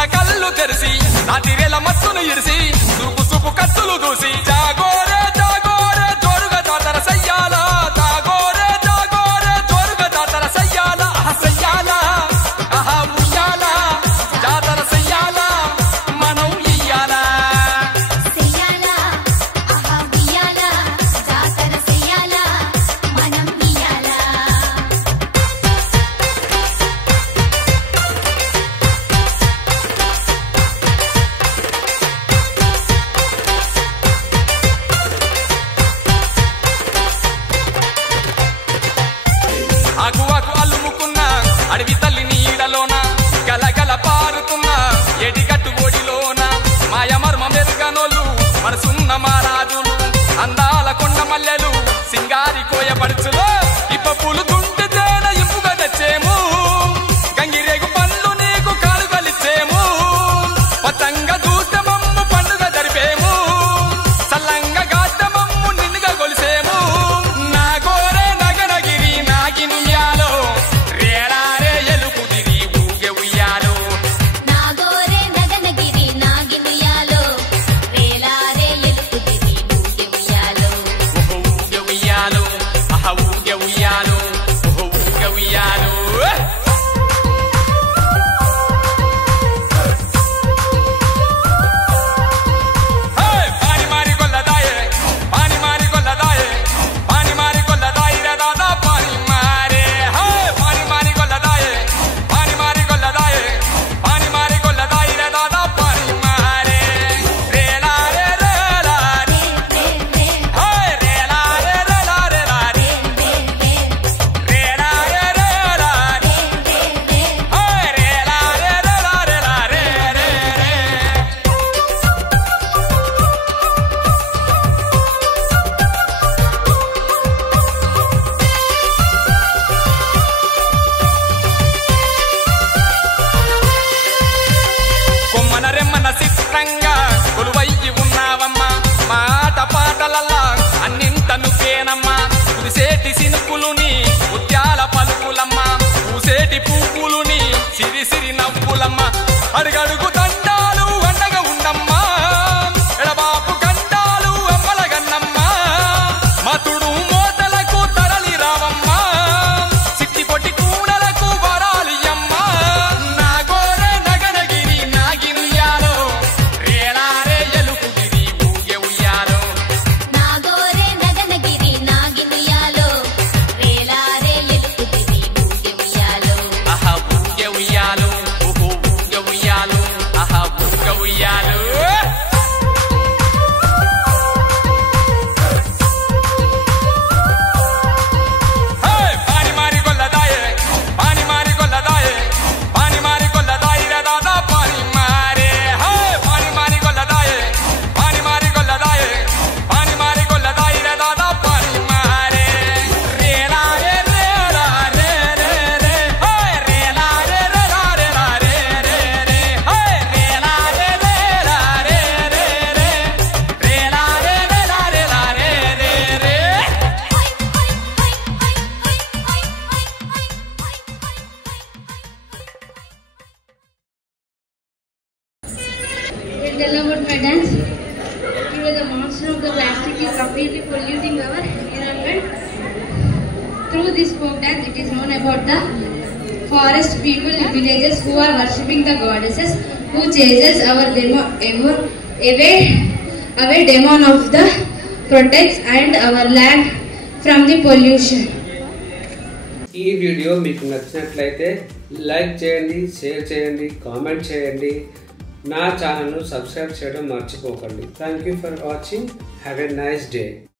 ఉన్న కళ్ళు తెరిసి రాతిరేల మత్తును ఇరిసి సూపు సూపు కత్తులు దూసి జాగోరే జాగోరే జోరుగా జాతర సయ్యాల జాగోరే జాగోరే జోరుగా జాతర సయ్యాల సయ్యాల ఆహా ఉయ్యాల జాతర సయ్యాల మనం ఇయ్యాల సయ్యాల ఆహా ఉయ్యాల జాతర సయ్యాల మనం ఇయ్యాల ఆకువాకు అల్లుముకున్న అడవి తల్లి నీడలోన గలగల పారుతున్న ఎడిగట్టు ఒడిలోన మాయమర్మ మెరుగనోళ్ళు మనసున్న మారాజులు అందాల కొండ మల్లెలు సింగారి కోయపడుచులో ఇప్ప పూలు తుంటి తేన ఇంపుగా తెచ్చేము గంగిరేగు పళ్ళు నీకు కాలుగలిచ్చేము పతంగ చూస్తే మమ్ము పండుగ జరిపేము సల్లంగా గాస్తే మమ్ము నిన్నుగా గొలిసేము నా గోరే నగనగిరి నాగినుయ్యాలో రేడారే ఎలుకుదిరి ఊగే ఉయ్యాలో నాగోరే నగనగిరి నాగినుయ్యాలో రేలారే ఎలుకుదిరి ఊగే ఉయ్యాలో ఊగే ఉయ్యాలో ఆహా ఊగే ఉయ్యాలో ఊగే ఉయ్యాలో పాని మారి కొల్లదాయే పాని మారి కొల్లదాయే పాని మారి కొల్లదాయి రే దాదా పాని మారే పాని మారి కొల్లదాయే పాని మారి కొల్లదాయే పాని మారి కొల్లదాయి రే దాదా పాని మారే రేలారే రేలారే రేలారే రేలారే రేలారే రేలారే రేలారే రేలారే రేలారే రే కొమ్మన రెమ్మన చిత్రంగా కొలువయ్యి ఉన్నావమ్మా మాట పాటలల్లా అన్నింట నువ్వేనమ్మా కురిసేటి సినుకులుని ముత్యాల పలుకులమ్మా పూసేటి పూపులుని సిరి సిరి నవ్వులమ్మా అడుగడుగు దండాలు అండగా ఉండమ్మా ఎడబాపు గండాలు అమ్మల గన్నమ్మా మతుడు మోతలకు తరలి రావమ్మా సిట్టి పొట్టి కూడలకు వరాలియమ్మా నా గోరే నగనగిరి నాగినుయ్యాలో రేలారే ఎలుకుదిరి ఊగే ఉయ్యాలో నాగోరే నగనగిరి నాగినుయ్యాలో రేలారే ఎలుకుదిరి ఊగే ఉయ్యాలో ఆహా ఊగే ఉయ్యాలో ఓహో ఊగే ఉయ్యాలో ఆహా ఊగే ఉయ్యాలో పాని మారి కొల్లదాయే పాని మారి కొల్లదాయే పాని మారి కొల్లదాయి రే దాదా పాని మారే పాని మారి కొల్లదాయే పాని మారి కొల్లదాయే పాని మారి కొల్లదాయి రే దాదా పాని మారే రేలారే రేలారే రే రే రేలారే రేలారే రే రే రేలారే రేలారే రే రే రేలారే రేలారే రే రే We'll tell about my dance. Today the monster of the plastic is completely polluting our environment. Through this folk dance, it is known about the forest people in villages who are worshipping the goddesses who chases our away demon of the protects and our land from the pollution. ఈ video మీకు నచ్చినట్లయితే like చేయండి, share చేయండి, comment చేయండి. నా ఛానల్ను subscribe చేయడం మర్చిపోకండి. Thank you for watching. Have a nice day.